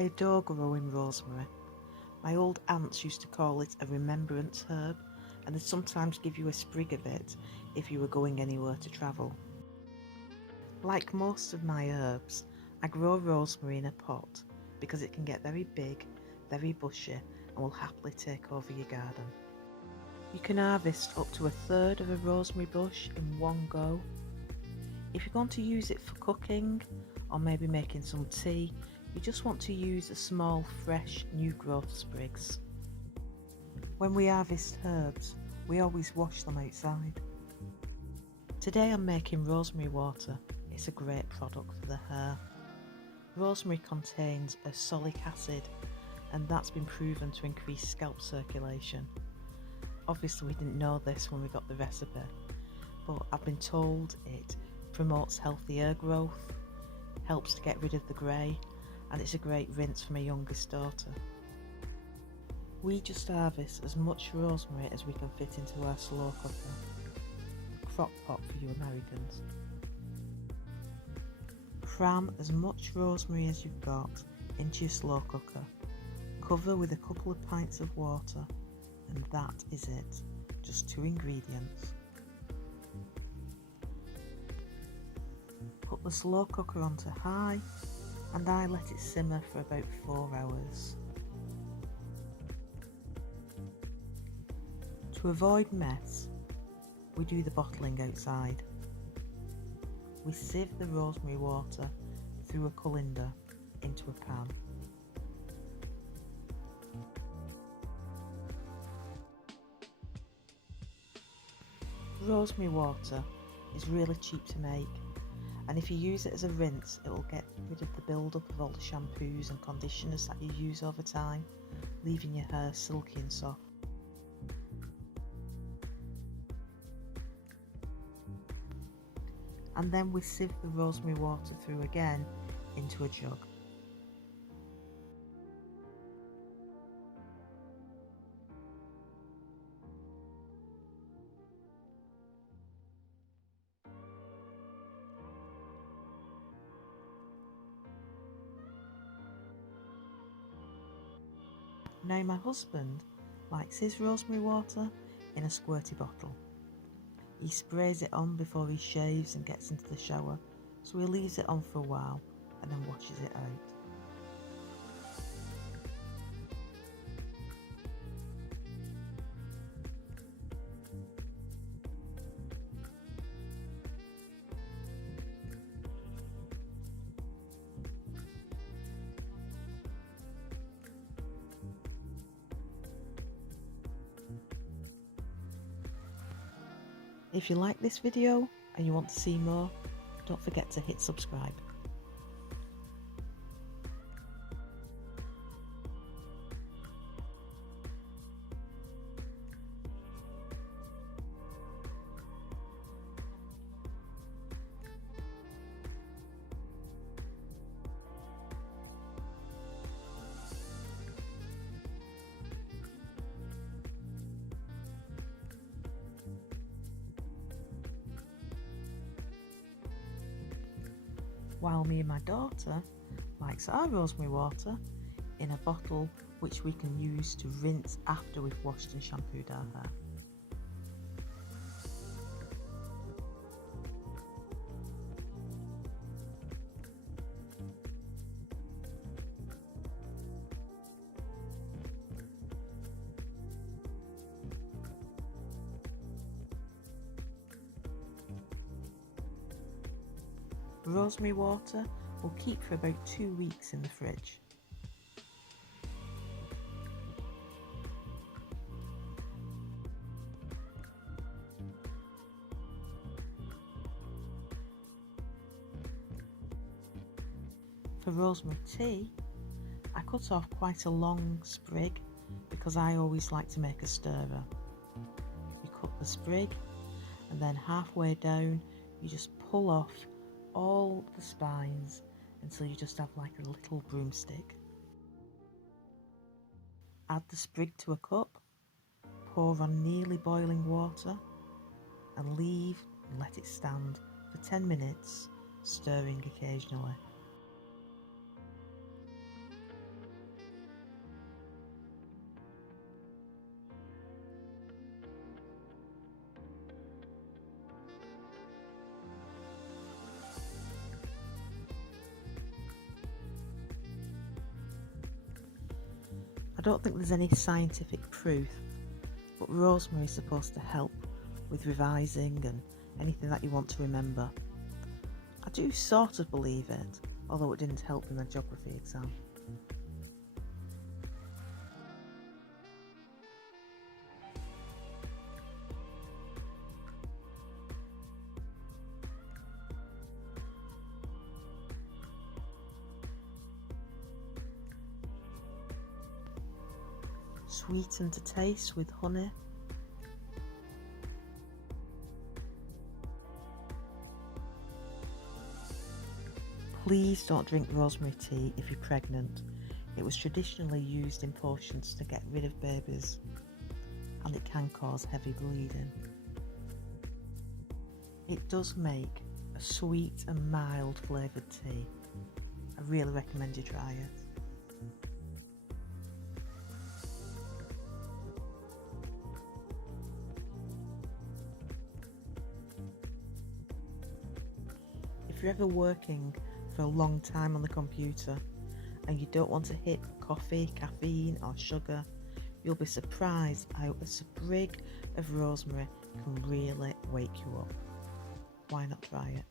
I adore growing rosemary. My old aunts used to call it a remembrance herb, and they'd sometimes give you a sprig of it if you were going anywhere to travel. Like most of my herbs, I grow rosemary in a pot because it can get very big, very bushy, and will happily take over your garden. You can harvest up to a third of a rosemary bush in one go. If you're going to use it for cooking or maybe making some tea, you just want to use a small, fresh, new growth sprigs. When we harvest herbs, we always wash them outside. Today I'm making rosemary water. It's a great product for the hair. Rosemary contains oxalic acid, and that's been proven to increase scalp circulation. Obviously we didn't know this when we got the recipe, but I've been told it promotes healthy hair growth, helps to get rid of the grey, and it's a great rinse for my youngest daughter. We just harvest as much rosemary as we can fit into our slow cooker, crock pot for you Americans. Cram as much rosemary as you've got into your slow cooker, cover with a couple of pints of water, and that is it, just 2 ingredients. Put the slow cooker onto high and I let it simmer for about 4 hours. To avoid mess, we do the bottling outside. We sieve the rosemary water through a colander into a pan. Rosemary water is really cheap to make, and if you use it as a rinse, it will get rid of the build-up of all the shampoos and conditioners that you use over time, leaving your hair silky and soft. And then we sieve the rosemary water through again into a jug. Now my husband likes his rosemary water in a squirty bottle. He sprays it on before he shaves and gets into the shower, so he leaves it on for a while and then washes it out. If you like this video and you want to see more, don't forget to hit subscribe. While me and my daughter likes our rosemary water in a bottle which we can use to rinse after we've washed and shampooed our hair. Rosemary water will keep for about 2 weeks in the fridge. For rosemary tea, I cut off quite a long sprig because I always like to make a stirrer. You cut the sprig and then halfway down you just pull off all the spines until you just have like a little broomstick. Add the sprig to a cup, pour on nearly boiling water and leave and let it stand for 10 minutes, stirring occasionally. I don't think there's any scientific proof, but rosemary is supposed to help with revising and anything that you want to remember. I do sort of believe it, although it didn't help in the geography exam. Sweeten to taste with honey. Please don't drink rosemary tea if you're pregnant. It was traditionally used in potions to get rid of babies, and it can cause heavy bleeding. It does make a sweet and mild flavoured tea. I really recommend you try it. If you're ever working for a long time on the computer and you don't want to hit coffee, caffeine or sugar, you'll be surprised how a sprig of rosemary can really wake you up. Why not try it?